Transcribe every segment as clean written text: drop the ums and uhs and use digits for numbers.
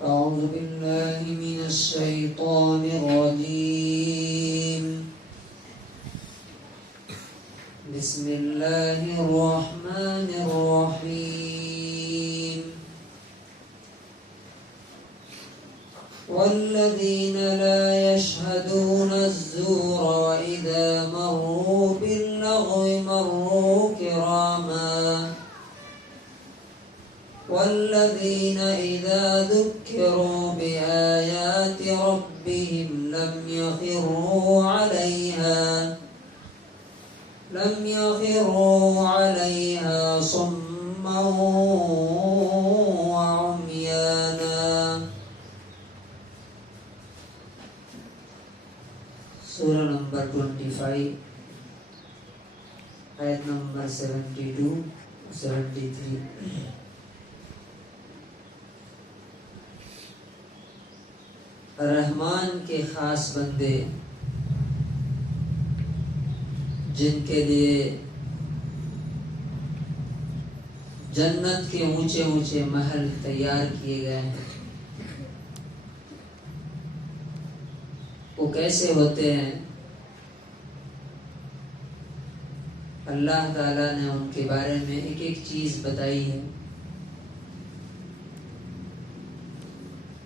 أعوذ بالله من الشيطان الرجيم. بسم الله الرحمن الرحيم. والذين لا يشهدون الزور وإذا مروا باللغو مروا كراما والذين إذا ذكروا بآيات ربهم لم يخروا عليها صما وعميانا. سورہ نمبر 25 آیت نمبر 72-73. رحمان کے خاص بندے جن کے لیے جنت کے اونچے اونچے محل تیار کیے گئے ہیں، وہ کیسے ہوتے ہیں؟ اللہ تعالیٰ نے ان کے بارے میں ایک ایک چیز بتائی ہے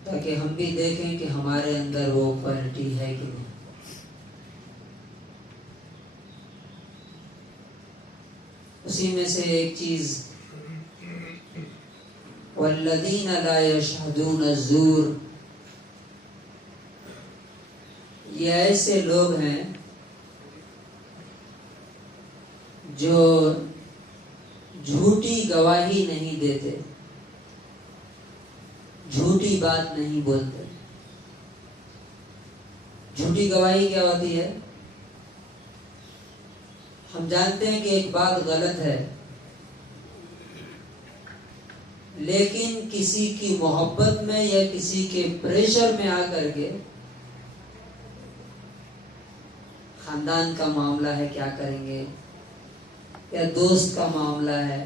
تاکہ ہم بھی دیکھیں کہ ہمارے اندر وہ کوالٹی ہے کہ نہیں. اسی میں سے ایک چیز والذین لا یشہدون الزور، یہ ایسے لوگ ہیں جو جھوٹی گواہی نہیں دیتے، جھوٹی بات نہیں بولتے. جھوٹی گواہی کیا ہوتی ہے؟ ہم جانتے ہیں کہ ایک بات غلط ہے، لیکن کسی کی محبت میں یا کسی کے پریشر میں آ کر کے خاندان کا معاملہ ہے کیا کریں گے، یا دوست کا معاملہ ہے،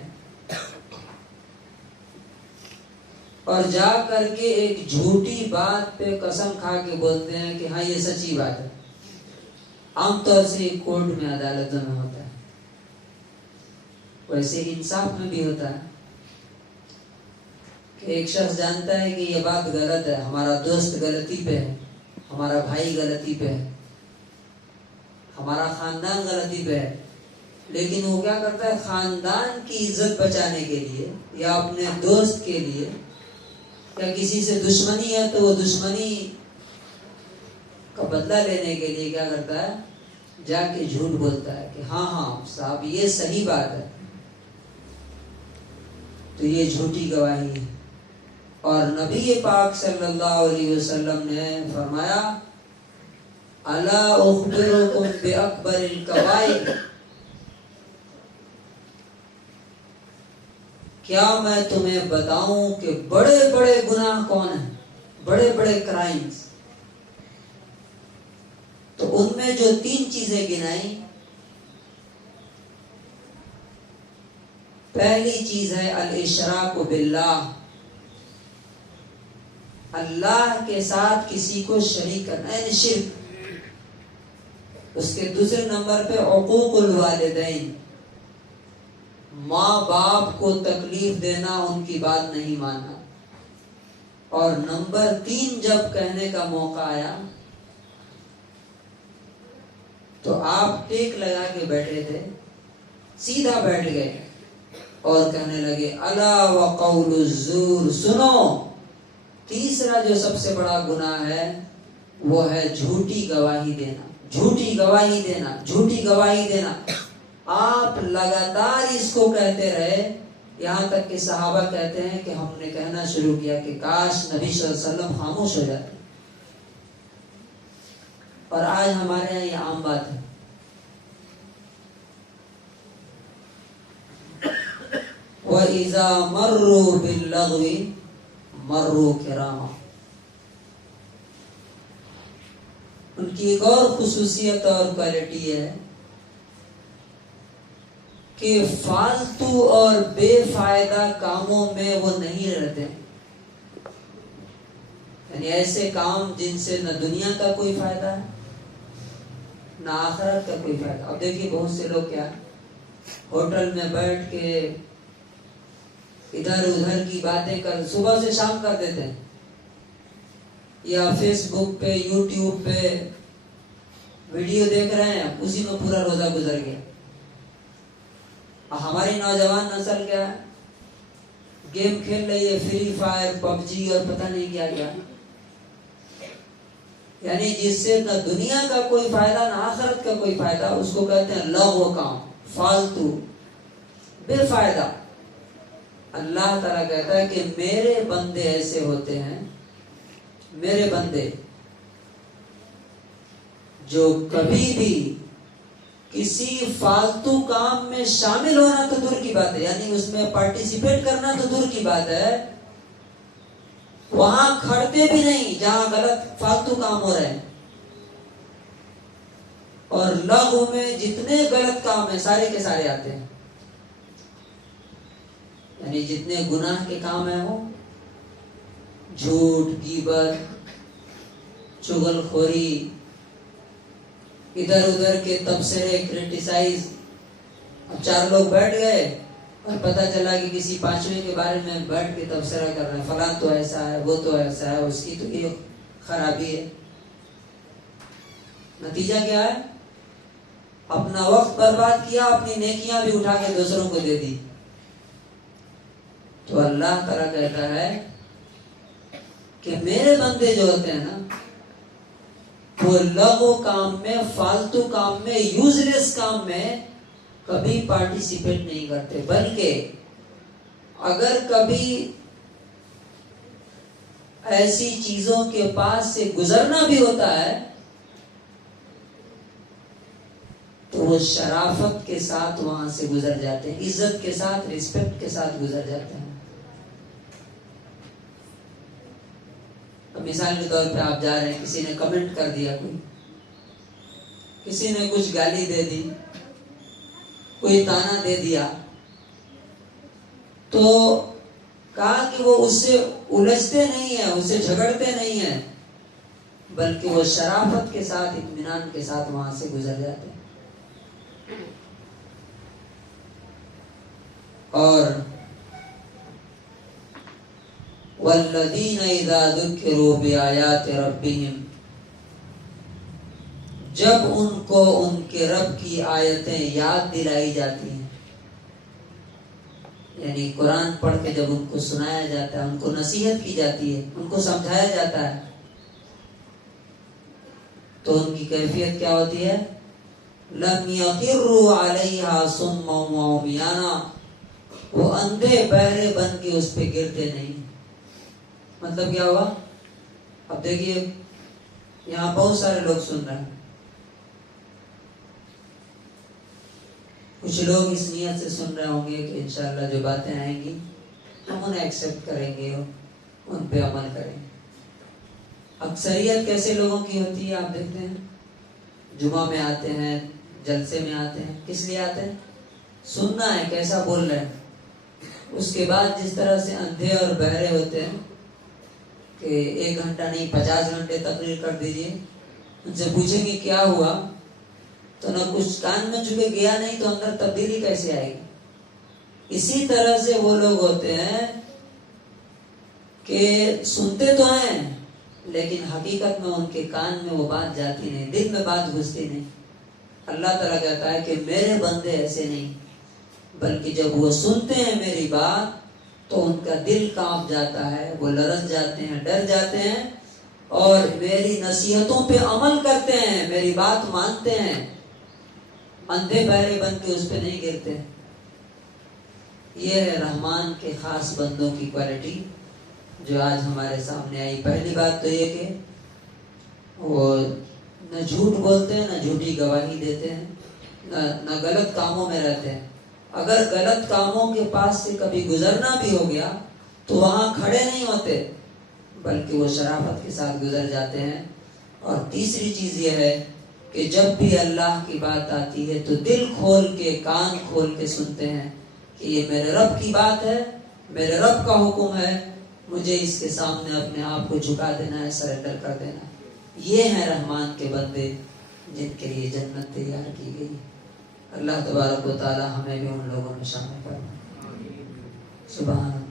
اور جا کر کے ایک جھوٹی بات پہ قسم کھا کے بولتے ہیں کہ ہاں یہ سچی بات ہے. عام طور سے کورٹ میں عدالتوں میں ہوتا ہے، ویسے انصاف میں بھی ہوتا ہے کہ ایک شخص جانتا ہے کہ یہ بات غلط ہے، ہمارا دوست غلطی پہ ہے، ہمارا بھائی غلطی پہ ہے، ہمارا خاندان غلطی پہ ہے، لیکن وہ کیا کرتا ہے؟ خاندان کی عزت بچانے کے لیے یا اپنے دوست کے لیے یا کسی سے دشمنی ہے تو وہ دشمنی کا بدلہ لینے کے لیے کیا کرتا ہے؟ جا کے جھوٹ بولتا ہے کہ ہاں صاحب یہ صحیح بات ہے. تو یہ جھوٹی گواہی ہے. اور نبی پاک صلی اللہ علیہ وسلم نے فرمایا الا اخبرکم باکبر الکبائر، کیا میں تمہیں بتاؤں کہ بڑے بڑے گناہ کون ہیں، بڑے بڑے کرائمز. تو ان میں جو 3 چیزیں گنائیں، پہلی چیز ہے الاشراک باللہ، اللہ کے ساتھ کسی کو شریک کرنا یعنی شرک. اس کے دوسرے نمبر پہ عقوق الوالدین، ماں باپ کو تکلیف دینا، ان کی بات نہیں ماننا. اور نمبر 3 جب کہنے کا موقع آیا تو آپ ٹیک لگا کے بیٹھے تھے، سیدھا بیٹھ گئے اور کہنے لگے الا وقول الزور، سنو تیسرا جو سب سے بڑا گناہ ہے وہ ہے جھوٹی گواہی دینا، جھوٹی گواہی دینا، جھوٹی گواہی دینا. آپ لگاتار اس کو کہتے رہے یہاں تک کہ صحابہ کہتے ہیں کہ ہم نے کہنا شروع کیا کہ کاش نبی صلی اللہ علیہ وسلم خاموش ہو جاتے. اور آج ہمارے یہاں یہ عام بات ہے. وَإِذَا مَرُّوا بِاللَّغْوِ مَرُّوا كِرَامًا. ان کی ایک اور خصوصیت اور کوالٹی ہے کہ فالتو اور بے فائدہ کاموں میں وہ نہیں رہتے. یعنی ایسے کام جن سے نہ دنیا کا کوئی فائدہ ہے نہ آخرت کا کوئی فائدہ. اب دیکھیے بہت سے لوگ کیا ہوٹل میں بیٹھ کے ادھر ادھر کی باتیں کر صبح سے شام کر دیتے ہیں, یا فیس بک پہ یوٹیوب پہ ویڈیو دیکھ رہے ہیں, اسی میں پورا روزہ گزر گیا. ہماری نوجوان نسل کیا ہے, گیم کھیل رہی ہے, فری فائر, پب جی اور پتہ نہیں کیا کیا, یعنی جس سے نہ دنیا کا کوئی فائدہ نہ آخرت کا کوئی فائدہ, اس کو کہتے ہیں لغو کام, فالتو, بے فائدہ. اللہ تعالیٰ کہتا ہے کہ میرے بندے ایسے ہوتے ہیں, میرے بندے جو کبھی بھی کسی فالتو کام میں شامل ہونا تو دور کی بات ہے, یعنی اس میں پارٹیسپیٹ کرنا تو دور کی بات ہے, وہاں کھڑتے بھی نہیں جہاں غلط فالتو کام ہو رہے ہیں. اور لغو میں جتنے غلط کام ہیں سارے کے سارے آتے ہیں, یعنی جتنے گناہ کے کام ہیں وہ جھوٹ, غیبت, چغل خوری, ادھر ادھر کے تبصرے, کرٹیسائز. اب 4 لوگ بیٹھ گئے اور پتہ چلا کہ کسی 5ویں کے بارے میں بیٹھ کے تبصرہ کر رہے ہیں, فلاں تو ایسا ہے, وہ تو ایسا ہے, اس کی تو یہ خرابی ہے. نتیجہ کیا ہے؟ اپنا وقت برباد کیا, اپنی نیکیاں بھی اٹھا کے دوسروں کو دے دی. تو اللہ تعالیٰ کہتا ہے کہ میرے بندے جو ہوتے ہیں نا, وہ لغو کام میں, فالتو کام میں, یوزلیس کام میں کبھی پارٹیسپیٹ نہیں کرتے, بلکہ اگر کبھی ایسی چیزوں کے پاس سے گزرنا بھی ہوتا ہے تو وہ شرافت کے ساتھ وہاں سے گزر جاتے ہیں, عزت کے ساتھ, رسپیکٹ کے ساتھ گزر جاتے ہیں. مثال کے طور پہ آپ جا رہے ہیں, کسی نے کمنٹ کر دیا, کسی نے کچھ گالی دے دی, کوئی تانا دے دیا, تو کہا کہ وہ اس سے الجھتے نہیں ہیں, اس سے جھگڑتے نہیں ہیں, بلکہ وہ شرافت کے ساتھ, اطمینان کے ساتھ وہاں سے گزر جاتے ہیں. اور والذین اذا ذکروا بآیات ربہم, جب ان کو ان کے رب کی آیتیں یاد دلائی جاتی ہیں, یعنی قرآن پڑھ کے جب ان کو سنایا جاتا ہے, ان کو نصیحت کی جاتی ہے, ان کو سمجھایا جاتا ہے, تو ان کی کیفیت کیا ہوتی ہے؟ لم یخروا علیہا صما وعمیانا, وہ اندھے بہرے بن کے اس پہ گرتے نہیں. مطلب کیا ہوا؟ اب دیکھیے یہاں بہت سارے لوگ سن رہے ہیں, کچھ لوگ اس نیت سے سن رہے ہوں گے کہ انشاءاللہ جو باتیں آئیں گی ہم انہیں ایکسیپٹ کریں گے, ان پہ عمل کریں گے. اکثریت کیسے لوگوں کی ہوتی ہے آپ دیکھتے ہیں, جمعہ میں آتے ہیں, جلسے میں آتے ہیں, کس لیے آتے ہیں؟ سننا ہے کیسا بول رہے ہیں. اس کے بعد جس طرح سے اندھے اور بہرے ہوتے ہیں کہ 1 گھنٹہ نہیں 50 گھنٹے تقریر کر دیجیے, ان سے پوچھیں گے کیا ہوا, تو نہ کچھ کان میں چکے گیا نہیں تو اندر تبدیلی کیسے آئے گی. اسی طرح سے وہ لوگ ہوتے ہیں کہ سنتے تو ہیں لیکن حقیقت میں ان کے کان میں وہ بات جاتی نہیں, دل میں بات گھستی نہیں. اللہ تعالیٰ کہتا ہے کہ میرے بندے ایسے نہیں, بلکہ جب وہ سنتے ہیں میری بات تو ان کا دل کانپ جاتا ہے, وہ لرز جاتے ہیں, ڈر جاتے ہیں, اور میری نصیحتوں پہ عمل کرتے ہیں, میری بات مانتے ہیں, اندھے بہرے بن کے اس پہ نہیں گرتے. یہ ہے رحمان کے خاص بندوں کی کوالٹی جو آج ہمارے سامنے آئی. پہلی بات تو یہ کہ وہ نہ جھوٹ بولتے ہیں, نہ جھوٹی گواہی دیتے ہیں, نہ غلط کاموں میں رہتے ہیں. اگر غلط کاموں کے پاس سے کبھی گزرنا بھی ہو گیا تو وہاں کھڑے نہیں ہوتے, بلکہ وہ شرافت کے ساتھ گزر جاتے ہیں. اور تیسری چیز یہ ہے کہ جب بھی اللہ کی بات آتی ہے تو دل کھول کے, کان کھول کے سنتے ہیں کہ یہ میرے رب کی بات ہے, میرے رب کا حکم ہے, مجھے اس کے سامنے اپنے آپ کو جھکا دینا ہے، سرنڈر کر دینا ہے۔ یہ ہیں رحمان کے بندے جن کے لیے جنت تیار کی گئی۔ اللہ تبارک و تعالی ہمیں بھی ان لوگوں میں شامل کرے۔ سبحان